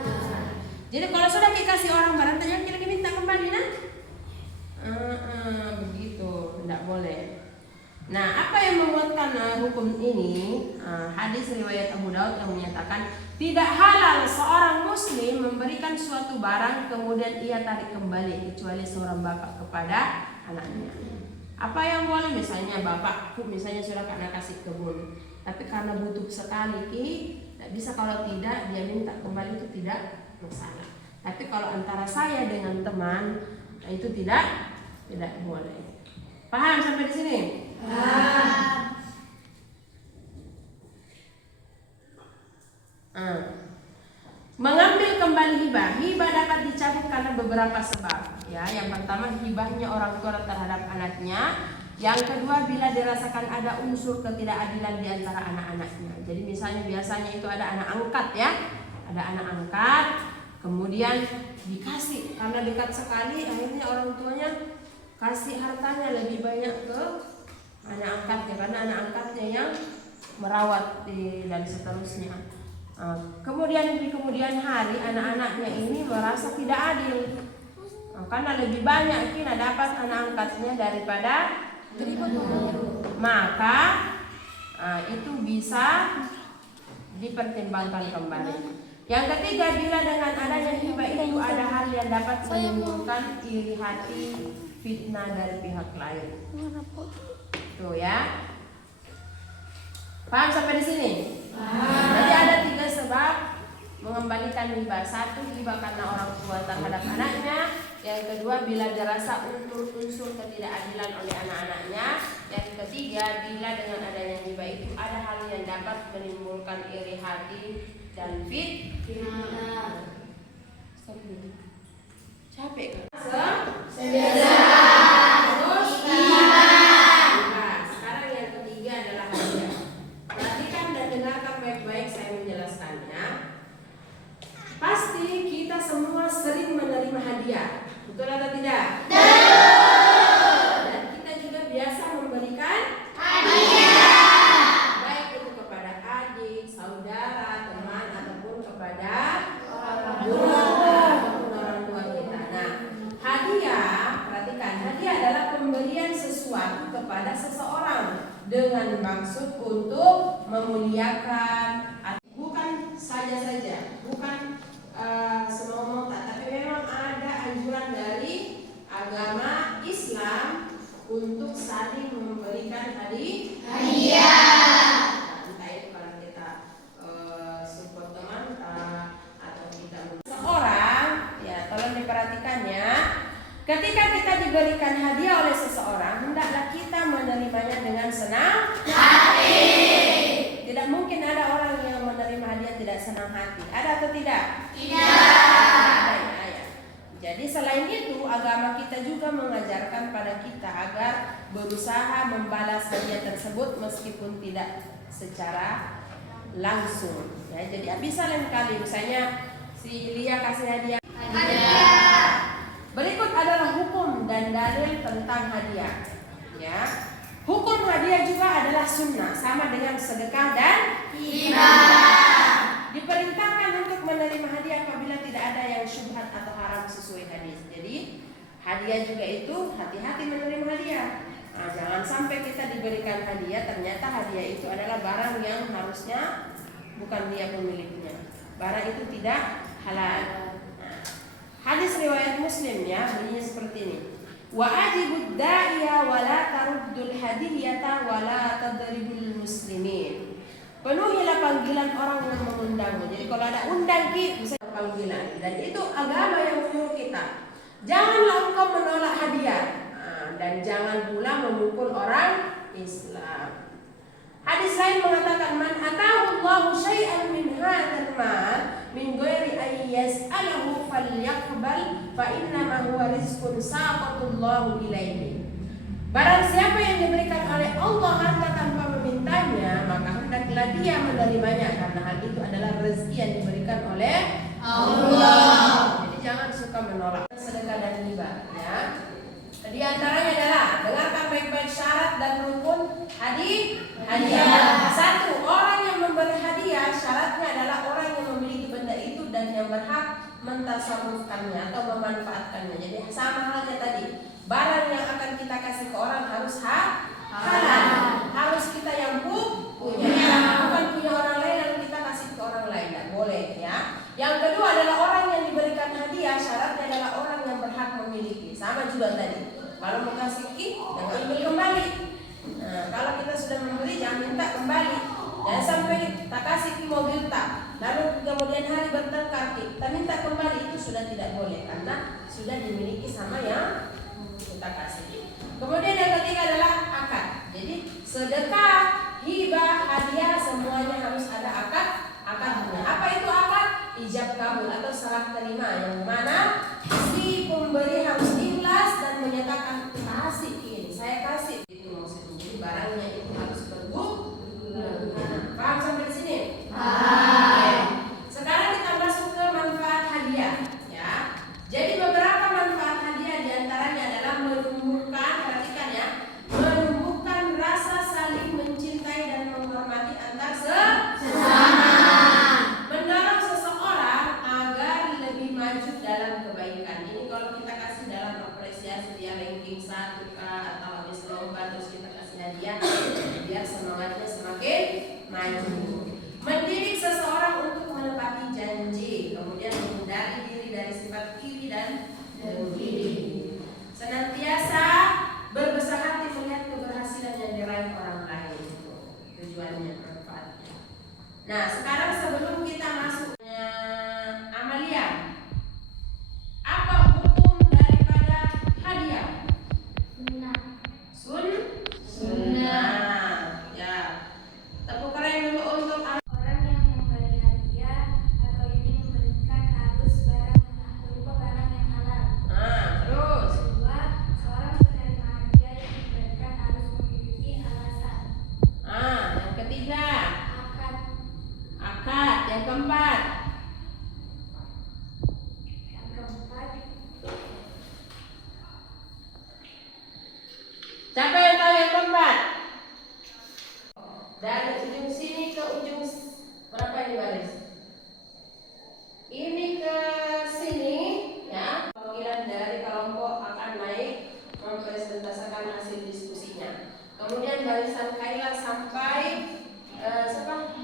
dosa. Jadi kalau sudah dikasih orang barang, jangan kita minta kembali, nah begitu, tidak boleh. Nah, apa yang menguatkan hukum ini? Hadis riwayat Abu Daud yang menyatakan tidak halal seorang muslim memberikan suatu barang kemudian ia tarik kembali kecuali seorang bapak kepada anaknya. Apa yang boleh? Misalnya bapakku misalnya sudah karena kasih kebun, tapi karena butuh sekali tidak bisa, kalau tidak dia minta kembali itu tidak masalah. Tapi kalau antara saya dengan teman, itu tidak boleh. Paham sampai di sini? Mengambil kembali hibah. Hibah dapat dicabut karena beberapa sebab. Ya, yang pertama hibahnya orang tua terhadap anaknya. Yang kedua bila dirasakan ada unsur ketidakadilan di antara anak-anaknya. Jadi misalnya biasanya itu ada anak angkat ya, ada anak angkat, kemudian dikasih karena dekat sekali, akhirnya orang tuanya kasih hartanya lebih banyak ke anak angkatnya karena anak angkatnya yang merawat dan seterusnya. Kemudian di kemudian hari anak-anaknya ini merasa tidak adil karena lebih banyak kita dapat anak angkatnya daripada maka itu bisa dipertimbangkan kembali. Yang ketiga, bila dengan adanya hibah itu ada hal yang dapat menimbulkan iri hati, fitnah dari pihak lain. Tuh ya. Paham sampai di sini? Jadi ada 3 sebab mengembalikan hibah. 1, hibah karena orang tua terhadap anaknya. Yang kedua, bila dirasa unsur ketidakadilan oleh anak-anaknya. Yang ketiga, bila dengan adanya hibah itu ada hal yang dapat menimbulkan iri hati dan fitnah. Capek kan? Terus sekarang yang ketiga adalah hadiah. Perhatikan dan dengarkan baik-baik saya menjelaskannya. Pasti kita semua sering menerima hadiah, betul atau tidak? Dan kita juga biasa memberikan hadiah, baik itu kepada adik, saudara, teman, ataupun kepada orang tua kita. Nah, hadiah, perhatikan, hadiah adalah pemberian sesuatu kepada seseorang dengan maksud untuk memuliakan, bukan saja-saja, bukan semau-mau, tapi memang ada anjuran dari agama Islam untuk saling memberikan hadiah. Entah itu kalau kita support teman atau kita seorang, ya tolong diperhatikannya. Ketika kita diberikan hadiah oleh seseorang, hendaklah kita menerimanya dengan senang hati. Tidak mungkin ada orang yang menerima hadiah tidak senang hati. Ada atau tidak? Tidak. Ya. Jadi selain itu agama kita juga mengajarkan pada kita agar berusaha membalas hadiah tersebut meskipun tidak secara langsung. Ya, jadi bisa lain kali misalnya si Lia kasih hadiah. Berikut adalah hukum dan dalil tentang hadiah. Ya, hukum hadiah juga adalah sunnah, sama dengan sedekah dan hibah. Diperintahkan untuk menerima hadiah apabila tidak ada yang syubhat atau haram sesuai hadis. Jadi hadiah juga itu hati-hati menerima hadiah. Nah, jangan sampai kita diberikan hadiah ternyata hadiah itu adalah barang yang harusnya bukan dia pemiliknya. Barang itu tidak halal. Nah, hadis riwayat Muslim ya, bunyinya seperti ini. Wa ajibud da'iya wa la taruddul hadiyata wa la tadribul muslimin. Penuhilah panggilan orang yang mengundangmu. Jadi kalau ada undang bisa panggilan, dan itu agama yang menyuruh kita. Janganlah engkau menolak hadiah, dan jangan pula memukul orang Islam. Hadis lain mengatakan man atahu Allahu syai'an min hadzal mal min ghairi ay yas'alahu falyaqbal fa inna ma huwa rizqun saqatullahu ilaihi. Barang siapa yang diberikan oleh Allah harta tanpa memintanya, maka hendaklah dia menerimanya, karena hal itu adalah rezeki yang diberikan oleh Allah. Jadi jangan suka menolak sedekah dan hibah ya. Di antaranya adalah dengarkan baik-baik syarat dan rukun hadiah. Satu, orang yang memberi hadiah syaratnya adalah orang yang memiliki benda itu dan yang berhak mentasarrufkannya atau memanfaatkannya. Jadi sama halnya tadi, barang yang akan kita kasih ke orang harus halal, harus kita yang punya, bukan punya orang lain lalu kita kasih ke orang lain, tidak boleh ya. Yang kedua adalah orang yang diberikan hadiah syaratnya adalah orang yang berhak memiliki. Sama juga tadi, kalau mau kasih jangan ambil kembali. Nah, kalau kita sudah membeli jangan minta kembali. Jangan sampai tak kasih mobil tak, lalu kemudian hari bertengkar kita minta kembali, itu sudah tidak boleh karena sudah dimiliki sama yang kita kasih. Kemudian yang ketiga adalah akad. Jadi sedekah, hibah, hadiah semuanya harus ada akadnya. Apa itu akad? Ijab kabul atau salah terima, yang mana si pemberi harus ikhlas dan menyatakan kasih ini, saya kasih. Itu maksudnya. Jadi barangnya itu harus berguna. Paham sampai di sini? Sekarang kita masuk ke manfaat hadiah ya. Jadi beberapa manfaat hadiah diantaranya adalah menumbuhkan, perhatikan ya, menumbuhkan rasa saling mencintai dan menghormati antar sesama, mendorong seseorang agar lebih maju dalam kebaikan. Ini kalau kita kasih dalam apresiasi dia ranking 1 atau habis lomba terus kita kasih hadiah biar semangatnya semakin maju. Mendidik seseorang untuk menepati janji, kemudian menghindari diri dari sifat kiri dan dengki. Senantiasa berbesar hati melihat keberhasilan yang diraih orang lain. Tujuannya manfaatnya. Nah, sekarang sebelum kita masuk Amalia, apa hukum daripada hadiah? Sunnah. Ya. Tepuk tangan dulu untuk Orang yang memberi hadiah atau ingin memberikan harus berupa barang yang halal. terus. Kedua, seorang penerima hadiah yang diberikan harus memiliki alasan. Yang ketiga, Akad. akad. Yang keempat, Yang keempat, siapa yang tahu yang keempat? Dari ujung sini ke ujung berapa ini baris? Ini ke sini ya. Perwakilan dari kelompok akan naik mempresentasikan hasil diskusinya. Kemudian barisan Kaila sampai siapa?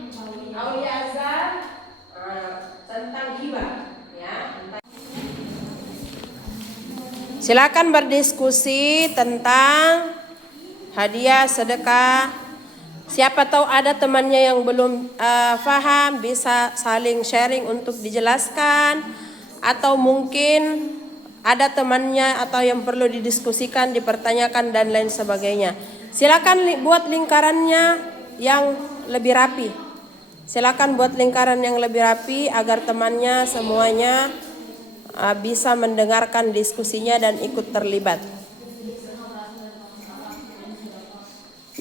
Aulia Azhar tentang hibah ya. Silakan berdiskusi tentang hadiah, sedekah. Siapa tahu ada temannya yang belum paham, bisa saling sharing untuk dijelaskan, atau mungkin ada temannya atau yang perlu didiskusikan, dipertanyakan dan lain sebagainya. Silakan buat lingkarannya yang lebih rapi. Silakan buat lingkaran yang lebih rapi agar temannya semuanya bisa mendengarkan diskusinya dan ikut terlibat.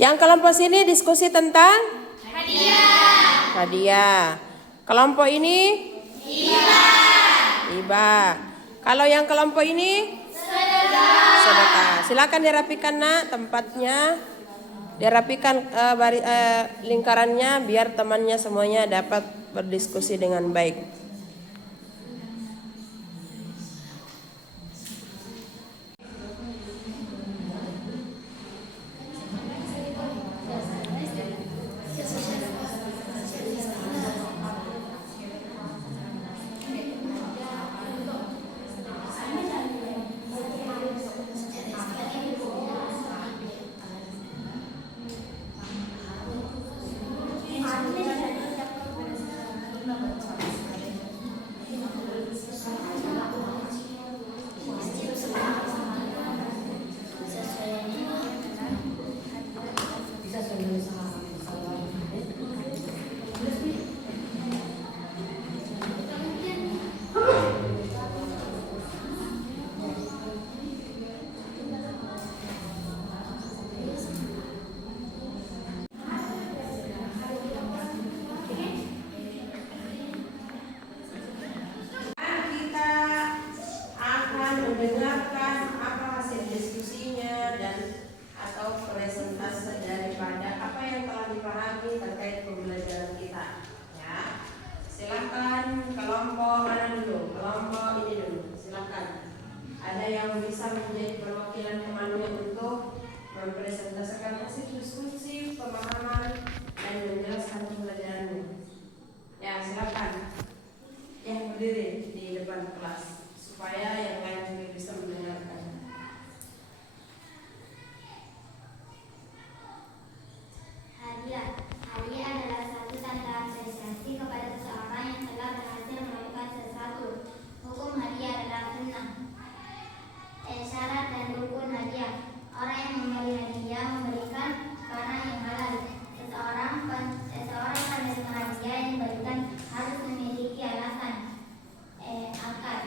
Yang kelompok sini diskusi tentang hadiah. Kelompok ini hibah. Kalau yang kelompok ini sedekah. Silakan dirapikan nak tempatnya. Dirapikan lingkarannya biar temannya semuanya dapat berdiskusi dengan baik. Mendengarkan apa hasil diskusinya dan atau presentase daripada apa yang telah dipahami terkait pembelajaran kita. Ya, silakan kelompok mana dulu? Kelompok ini dulu. Silakan. Ada yang bisa menjadi perwakilan temannya untuk mempresentasikan hasil diskusi, pemahaman dan menjelaskan pembelajarannya. Ya, silakan. Yang berdiri di depan kelas supaya yang lain juga bisa mendengarkan. Hadiah adalah satu tanda apresiasi kepada seseorang yang telah berhasil melakukan sesuatu. Hukum hadiah adalah sunnah. Syarat dan rukun hadiah. Orang yang memberi hadiah memberikan barang yang halal. Seseorang penerima hadiah yang diberikan harus memiliki alasan akad.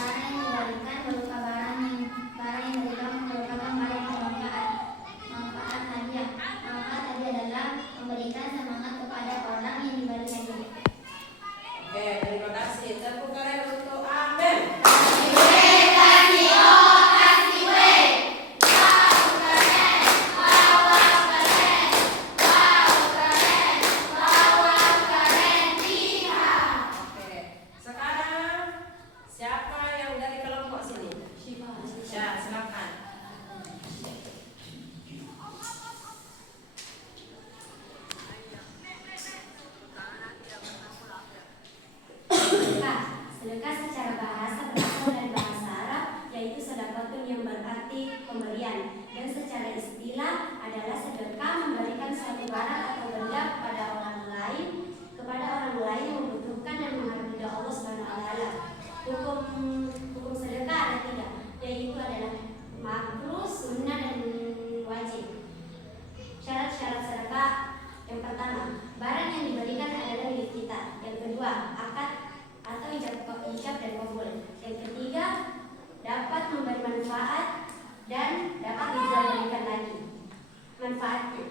Barang yang diberikan berupa barang yang diberikan merupakan barang yang bermanfaat. Manfaat hadiah adalah memberikan semangat kepada orang yang diberi hadiah. Oke, terima kasih. Tepuk tangan untuk Amen. Sedekah secara bahasa berasal dari bahasa Arab, yaitu sedekatun yang berarti pemberian, dan secara istilah adalah sedekah memberikan suatu barang atau benda kepada orang lain yang membutuhkan dan menghargai Allah Subhanahu wa taala. Hukum sedekah ada 3, yaitu adalah makruh, sunnah, dan wajib. Syarat-syarat sedekah: yang pertama, barang yang diberikan adalah milik kita. Yang kedua, akad atau ijab dan kabul. Yang ketiga, dapat memberi manfaat dan dapat dijual belikan lagi. Manfaatnya: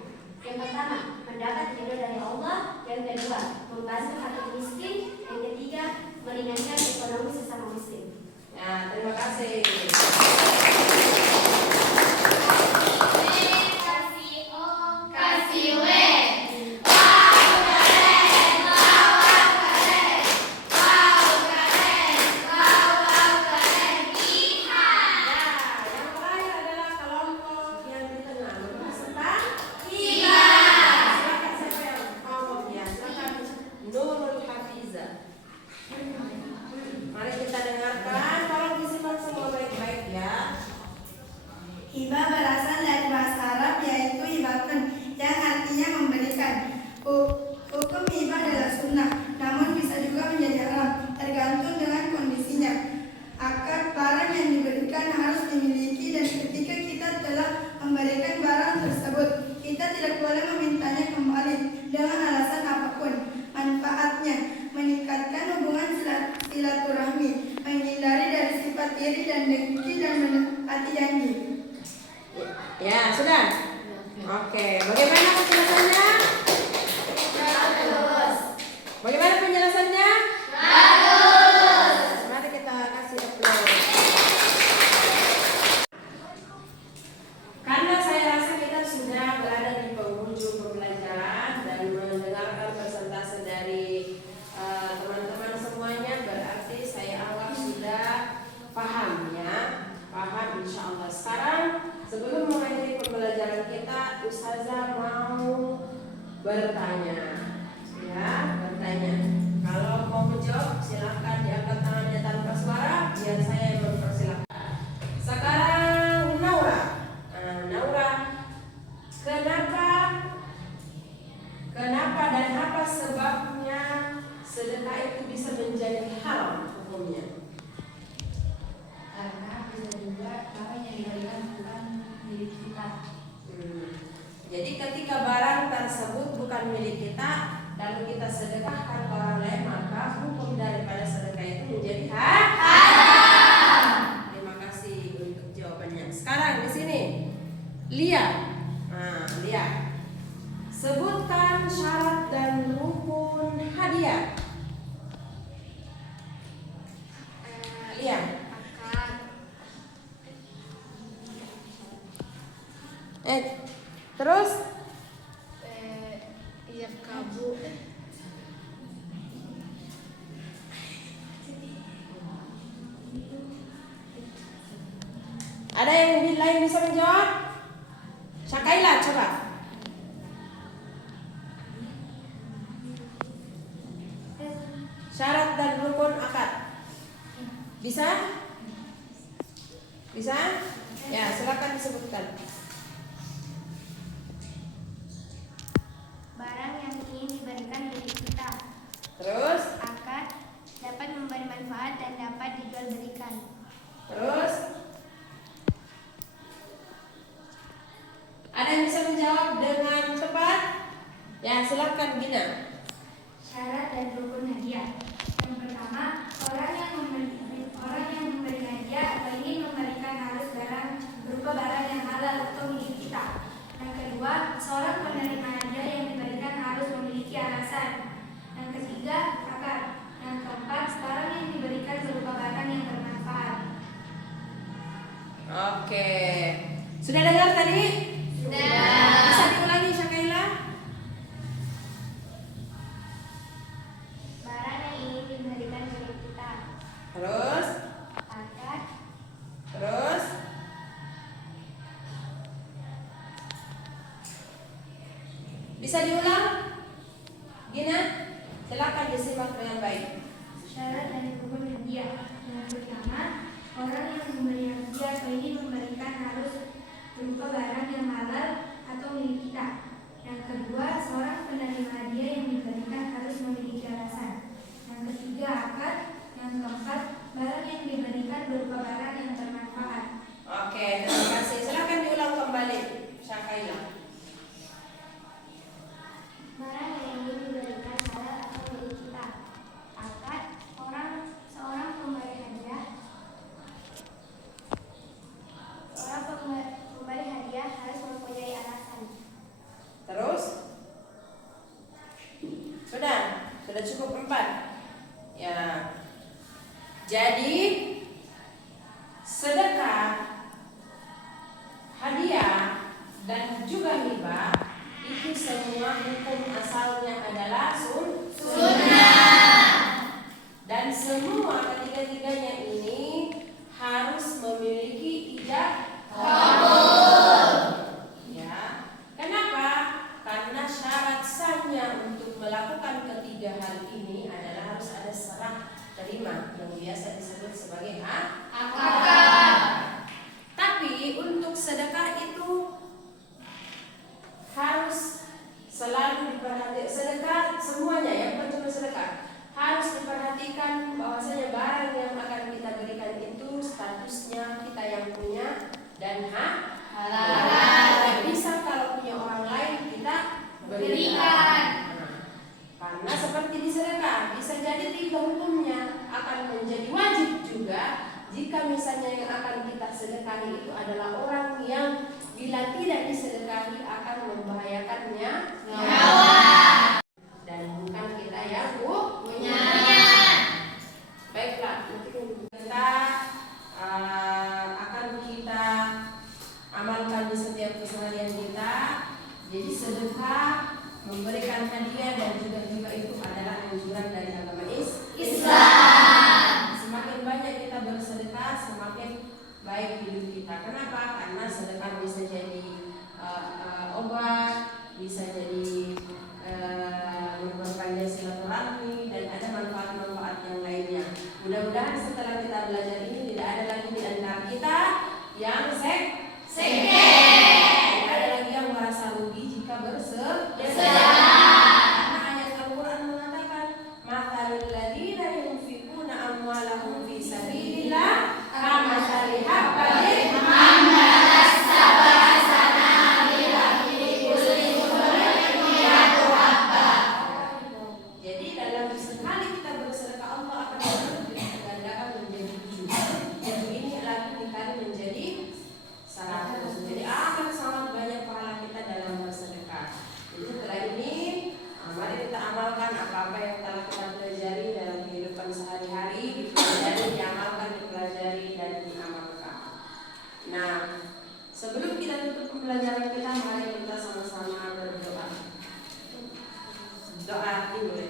yang pertama, mendapat ridho dari Allah. Yang kedua, membantu fakir miskin. Yang ketiga, meringankan ekonomi sesama muslim. Ya, terima kasih. bertanya. Ya, bertanya. Kalau mau menjawab silahkan diangkat tangannya tanpa suara biar saya yang mempersilahkan. Sekarang Naura. Naura, kenapa dan apa sebabnya sedekah itu bisa menjadi haram hukumnya? Karena bisa juga barang yang diberikan bukan milik kita. Jadi ketika barang tersebut bukan milik kita lalu kita sedekahkan ke orang lain, maka hukum daripada sedekah itu menjadi haram. Terima kasih untuk jawabannya. Sekarang di sini Lia. Lia. Sebutkan syarat dan rukun hadiah. Lia. Terus Iya kabu. ada yang lain bisa menjawab? Syakaila coba. Syarat dan rukun akad. Bisa? Bisa? Ya, silakan disebutkan. Barang yang ingin diberikan milik kita. Terus? Akad dapat memberi manfaat dan dapat dijual belikan. Terus? Ada yang bisa menjawab dengan tepat? Ya, silakan Gina. Syarat dan rukun hadiah. Yang pertama, orang yang memberi hadiah atau ingin memberikan harus berupa barang yang halal atau milik kita. Yang kedua, seorang penerima hadiah yang diberikan harus memiliki alasan. Yang ketiga, akad. Yang keempat, barang yang diberikan berupa barang yang bermanfaat. Oke. Sudah dengar tadi? Sudah. Bisa diulangi Syakaila? Barang yang ingin diberikan milik kita. Terus? Akad Terus? Bisa diulang? Gina, silakan disimak dengan baik. Syarat dan rukun hadiah. Yang pertama, orang yang memberi hadiah atau ingin memberikan harus berupa barang yang halal atau milik kita. Yang kedua, seorang penerima hadiah yang diberikan harus memiliki alasan. Yang ketiga, akad. Yang keempat, barang yang diberikan berupa barang yang bermanfaat. Oke, terima kasih. Silakan diulang kembali, Syakaila. barang yang ingin diberikan halal atau milik kita. Akad seorang pemberi hadiah. Seorang pemberi hadiah harus mempunyai alasan. Terus? Sudah cukup 4. Ya. Jadi sedekah, hadiah dan juga hibah itu semua hukum asalnya adalah sunnah. Dan semua ketiga-tiganya ini harus memiliki ijab kabul. Ya. Kenapa? Karena syarat sahnya untuk melakukan ketiga hal ini adalah harus ada serah terima yang biasa disebut sebagai akad. Tapi untuk sedekah itu harus selalu diperhatikan. Sedekah semuanya ya, bukan cuma sedekah. Harus diperhatikan bahwasanya barang yang akan kita berikan itu statusnya kita yang punya dan halal. Dan bisa kalau punya orang lain kita berikan. Karena seperti di sedekah, bisa jadi 3 hukumnya akan menjadi wajib juga jika misalnya yang akan kita sedekahi itu adalah orang yang bila tidak disedekahi akan membahayakannya nyawa dan bukan kita yang punya. Baiklah, nanti kita akan kita amalkan di setiap keseharian kita. Jadi sedekah, memberikan hadiah dan juga itu adalah anjuran dari agama Islam. Semakin banyak kita bersedekah, semakin baik hidup kita. Kenapa? Karena sedekah bisa jadi obat, bisa jadi apa-apa yang telah kita pelajari dalam kehidupan sehari-hari, dipelajari, diamalkan, dipelajari, dan diamalkan. Nah, sebelum kita tutup pembelajaran kita, mari kita sama-sama berdoa. Doa dulu.